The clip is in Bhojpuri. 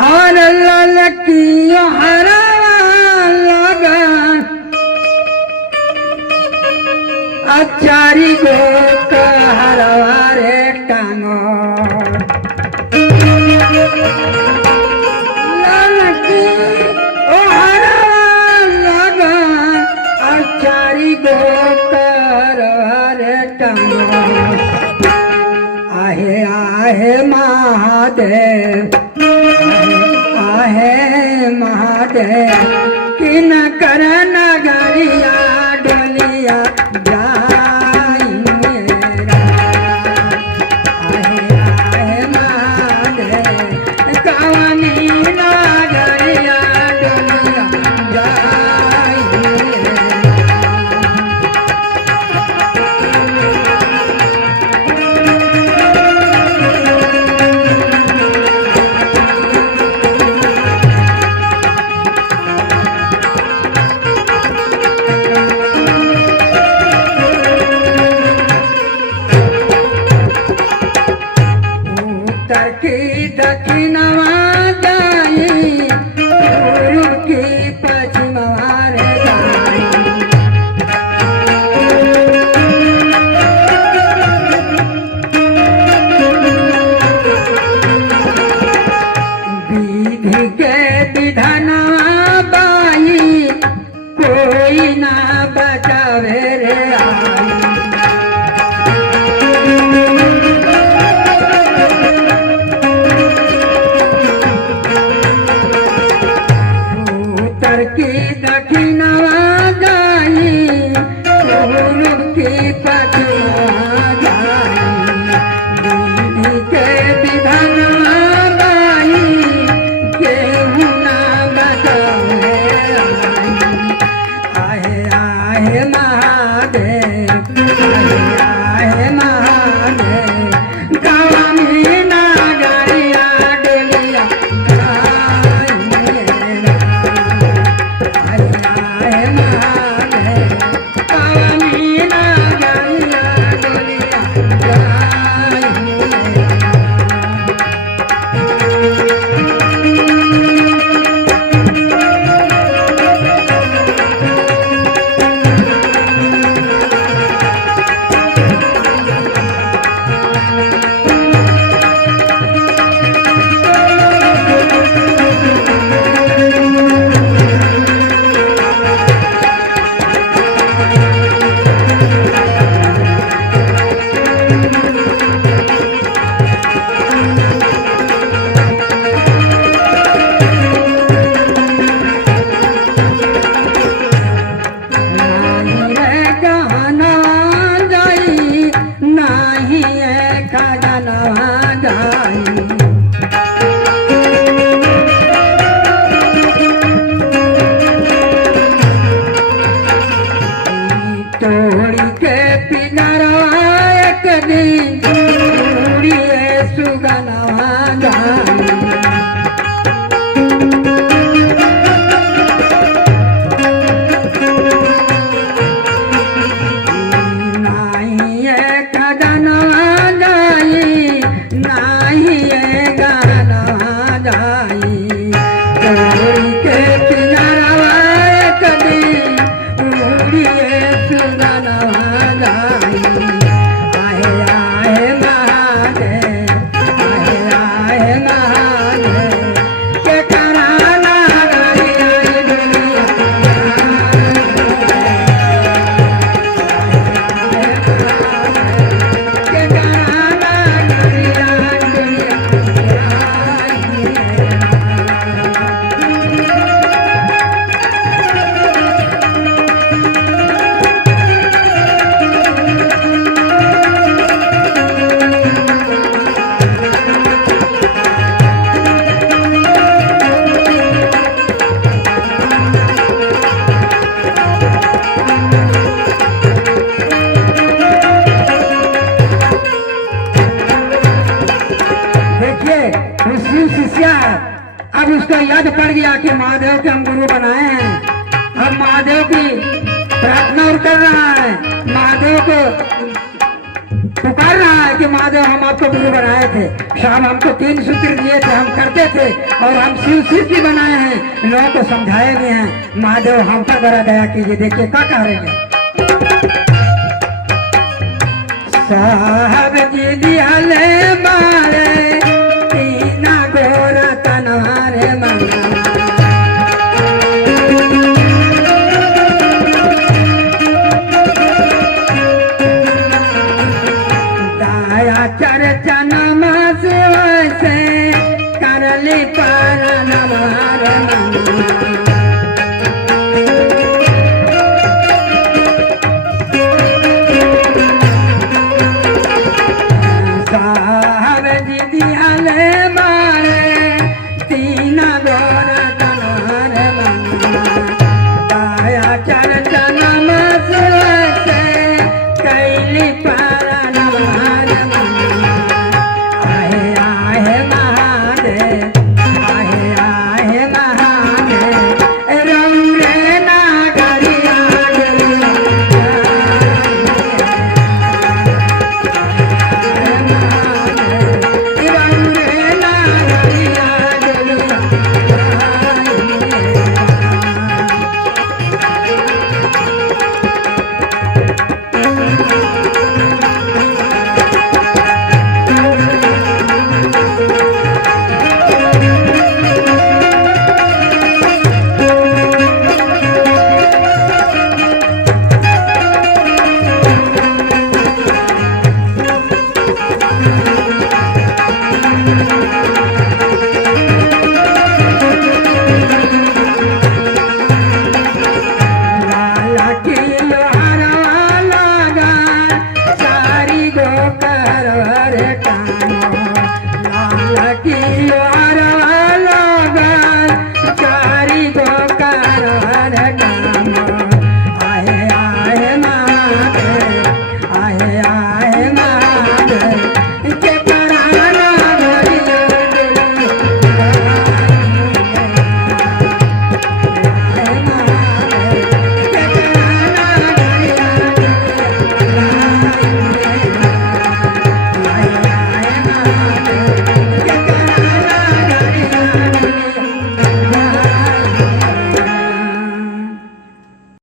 और ललकियो हरवा लगा अचारी गो हरवा रे टांगो ललकी ओ हरवा लगा अचारी गो हरवा रे टांगो आहे आहे महादेव आहे महादेव किन कर नगरिया डोलिया जाइए आहे आहे महादेव कवनी नगरिया डोलिया जाइए उत्तर की दक्षिणवा जाई पूर्व की पश्चिमवा रे जाई विधि के विधानवा बाई कोई ना बचावे रे आई उत्तर की दक्षिणवा जाई पूर्व की पश्चिमवा जाई विधि के विधानवा बाई केहू ना बचावे आहे आहे महादेव आहे महादेव कवनी नगरिया डोलिया तोड़ी के पिनरवा एक दिन उड़िए सुगनवा जाई नाही एक गनवा जाई नाही एक गनवा जाई तोड़ी के पिनरवा एक दिन उड़िए सुगनवा जाई आहे आहे महादेव आहे आहे महादेव के कराना गरिया दुनिया के कराना गरिया दुनिया अब उसका याद पड़ गया कि महादेव के हम गुरु बनाए हैं। अब महादेव की प्रार्थना और कर रहा है, महादेव को पुकार रहा है कि महादेव हम आपको गुरु बनाए थे, शाम हमको 3 सूत्र दिए थे, हम करते थे और हम शिव भी बनाए हैं, लोगों को समझाए भी हैं। महादेव हम पर बड़ा दया कीजिए। देखिए क्या कह रहे हैं। साहब जी दियाले मारे तीना गोरा तनवारे मना, चर्चन से वैसे करली पर नमार साहब जी दियाले मारे तीना गोर